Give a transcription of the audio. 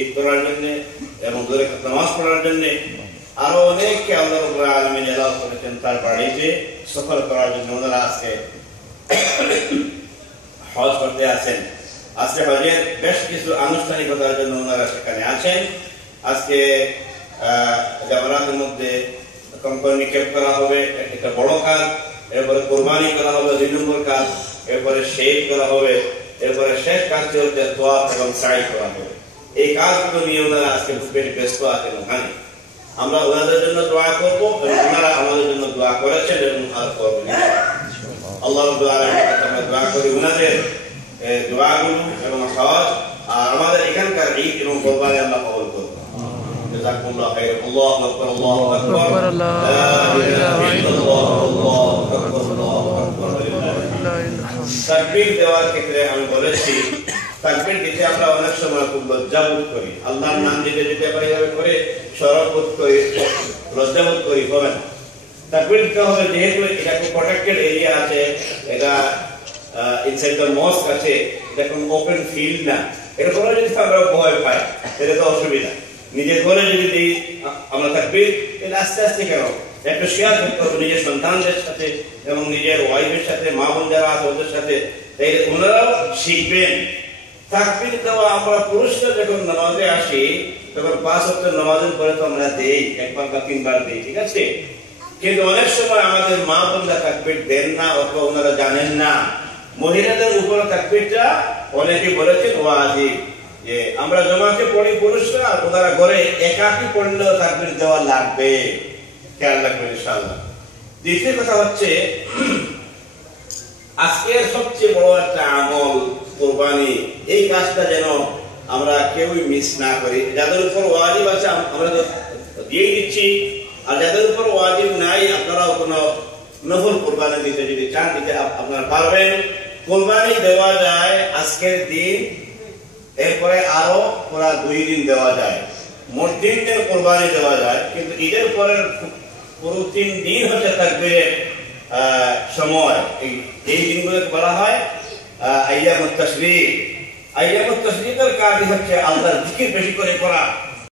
ঈদ করার জন্য এবং দূরে নামাজ পড়ার জন্য, আরো অনেককে আল্লাহ রাব্বুল আলামিন এলাও করেছেন তার বাড়িতে সফর করার জন্য। ওনারা আজকে হজ করতে আছেন। আজকে হজের বেশ কিছু আনুষ্ঠানিকতার জন্য ওনারা সেখানে আছেন। আজকে জামারাতের মধ্যে কঙ্কর নিক্ষেপ করা হবে, একটা বড় কাজ। এরপরে কোরবানি করা হবে 2 নম্বর কাজ। এরপরে শেভ করা হবে। এরপরে শেষ কাজটি হচ্ছে তোয়াফ এবং সাই করা হবে। এই কাজগুলো নিয়ে ওনারা আজকে বেশ ব্যস্ত আছেন ওখানে। আমরা ওনাদের জন্য দোয়া করবো এবং ওনারা আমাদের জন্য দোয়া করেছেন এবং আর করবেন। আল্লাহ রাব্বুল আলামিনের কাছে আমরা দোয়া করি ওনাদের দোয়াগুলো এবং হজ আর আমাদের এখানকার ঈদ এবং কোরবানি আল্লাহ কবুল করুন। জাযাকুমুল্লাহ খাইর। আল্লাহু আকবার, আল্লাহু আকবার, লা ইলাহা ইল্লাল্লাহ, আল্লাহু আকবার, আল্লাহু আকবার, তাকবীর দেওয়ার ক্ষেত্রে আমি বলেছি, তাকবীর দিতে আমরা অনেক সময় খুব লজ্জাবোধ করি। আল্লাহর নাম দিতে দিতে আমরা এভাবে করে শরম বোধ করি, লজ্জাবোধ করি, হবে না। তাকবীর দিতে হবে যেহেতু এটা খুব প্রোটেক্টেড এরিয়া আছে, এটা ইনসাইড দ্য মস্ক আছে, এটা কোনো ওপেন ফিল্ড না। এরপরে যদি আমরা ভয় পাই তাহলে তো অসুবিধা। নিজের ঘরে যদি আমরা তাকবীর, এটা আস্তে আস্তে কেন একটু শেয়ার করতে হবে নিজের সন্তানদের সাথে এবং নিজের ওয়াইফের সাথে, মা বোন যারা আছে ওদের সাথে, তাই ওনারাও শিখবেন। তাকবীর দেওয়া আমরা পুরুষরা যখন নামাজে আসি তখন 5 ওয়াক্তের নামাজের পরে তো আমরা দেই, 1 বার বা 3 বার দেই, ঠিক আছে। কিন্তু অনেক সময় আমাদের মা বোনরা তাকবীর দেন না অথবা ওনারা জানেন না। মহিলাদের উপরে তাকবীরটা অনেকে বলেছেন ওয়াজিব, যে আমরা জমাতে পড়ি পুরুষরা, ওনারা ঘরে একাকী পড়লেও তাকবীর দেওয়া লাগবে, খেয়াল রাখবেন ইনশাআল্লাহ। দ্বিতীয় কথা হচ্ছে আজকের সবচেয়ে বড় একটা আমল কুরবানি, এই কাজটা যেন আমরা কেউই মিস না করি। যাদের উপর ওয়াজিব আছে আমরা দিয়ে দিচ্ছি, আর যাদের উপর ওয়াজিব নাই আপনারাও কোনো নফল কুরবানি দিতে যদি চান দিতে আপনারা পারবেন। কুরবানি দেওয়া যায় আজকের দিন, এরপরে আরো পুরা 2 দিন দেওয়া যায়, মোট 3 দিন কুরবানি দেওয়া যায়। কিন্তু ঈদের পরের পুরো 3 দিন হচ্ছে তাকবীরের সময়। এই দিনগুলোকে বলা হয় আইয়ামুত তাশরীক। আইয়ামুত তাশরীকের কাজ হচ্ছে আল্লাহর জিকির বেশি করে করা,